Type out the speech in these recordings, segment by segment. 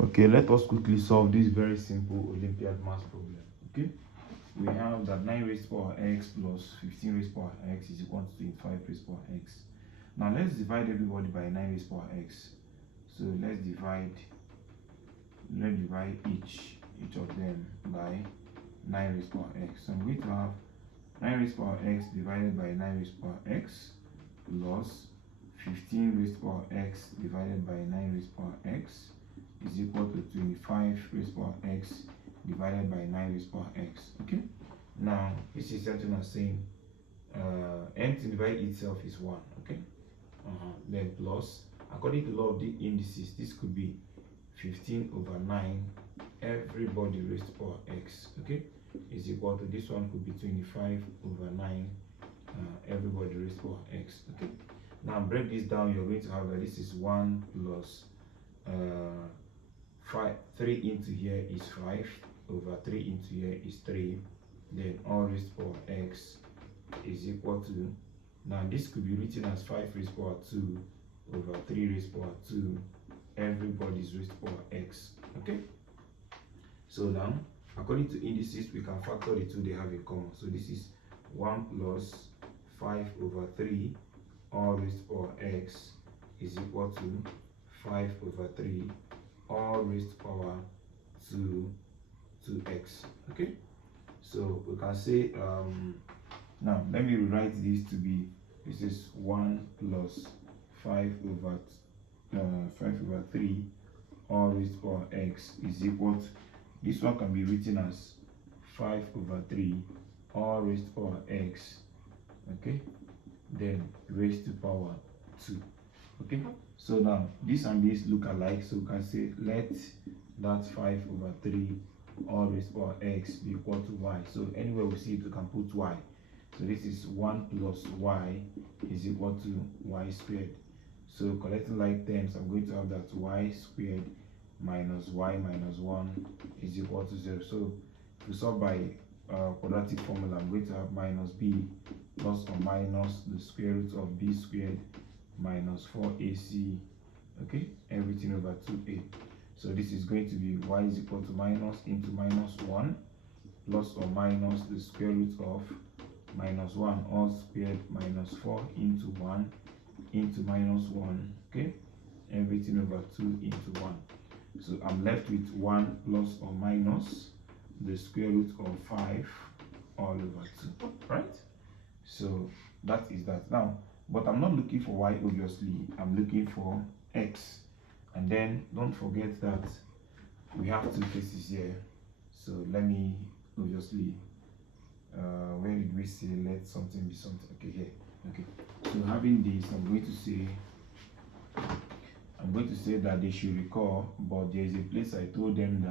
Okay, let us quickly solve this very simple Olympiad math problem. Okay, we have that 9 raised to power x plus 15 raised to power x is equal to 25 raised to power x. Now let's divide everybody by 9 raised to power x. So let's divide each of them by 9 raised to power x. So I'm going to have 9 raised to power x divided by 9 raised to power x plus 15 raised to power x divided by 9 raised to power x is equal to 25 raised to power x divided by 9 raised to power x. Okay, now this is something I'm saying n to divide itself is 1. Okay, then plus, according to law of the indices, this could be 15 over 9 everybody raised to power x. Okay, is equal to, this one could be 25 over 9 everybody raised to power x. Okay, now break this down. You're going to have that this is 1 plus 3 into here is 5 over 3 into here is 3, then all raised to power x is equal to, now this could be written as 5 raised to power 2 over 3 raised to power 2 everybody's raised to power x. Okay, so now according to indices we can factor the two they have in common. So this is 1 plus 5 over 3 all raised to power x is equal to 5 over 3 all raised to power 2x. Okay, so we can say now let me rewrite this to be, this is 1 plus 5 over 3 all raised to power x is equal to, this one can be written as 5 over 3 all raised to power x, okay, then raised to power 2. Okay, so now this and this look alike, so we can say let that 5 over 3 all raised to power x be equal to y. So anywhere we see it we can put y. So this is 1 plus y is equal to y squared. So collecting like terms, I'm going to have that y squared minus y minus 1 is equal to 0. So if we solve by quadratic formula, I'm going to have minus b plus or minus the square root of b squared minus 4ac, okay, everything over 2a. So this is going to be y is equal to minus into minus 1 plus or minus the square root of minus 1 all squared minus 4 into 1 into minus 1, okay, everything over 2 into 1. So I'm left with 1 plus or minus the square root of 5 all over 2, right? So that is that. Now, but I'm not looking for y, obviously I'm looking for x, and then don't forget that we have two cases here. So let me obviously where did we say let something be something? Okay, here. Okay, so having this, I'm going to say that they should recall, but there is a place I told them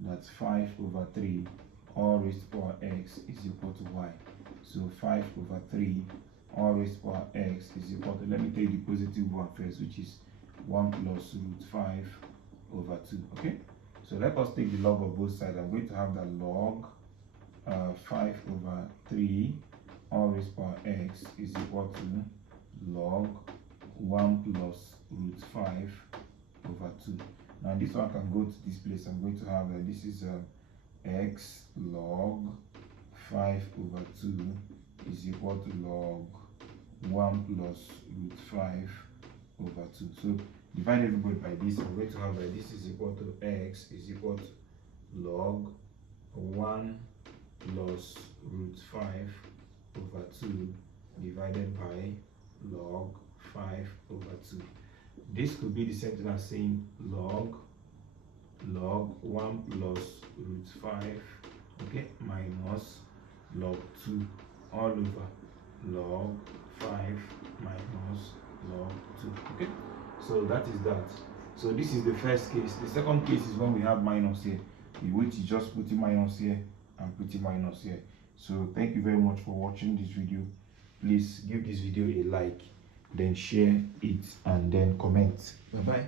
that 5 over 3 all raised to power x is equal to y. So 5 over 3 all raised to power x is equal to, let me take the positive one first, which is 1 plus root 5 over 2. Okay, so let us take the log of both sides. I'm going to have the log 5 over 3 all raised to power x is equal to log 1 plus root 5 over 2. Now this one can go to this place. I'm going to have that this is x log 5 over 2 is equal to log 1 plus root 5 over 2. So divide everybody by this. I'm going to have that this is equal to x is equal to log 1 plus root 5 over 2 divided by log 5 over 2. This could be the same thing as saying log 1 plus root 5, okay, minus log 2 all over log 5 minus log 2. Okay, so that is that. So this is the first case. The second case is when we have minus here, which is just putting minus here and putting minus here. So thank you very much for watching this video. Please give this video a like, then share it, and then comment. Bye bye.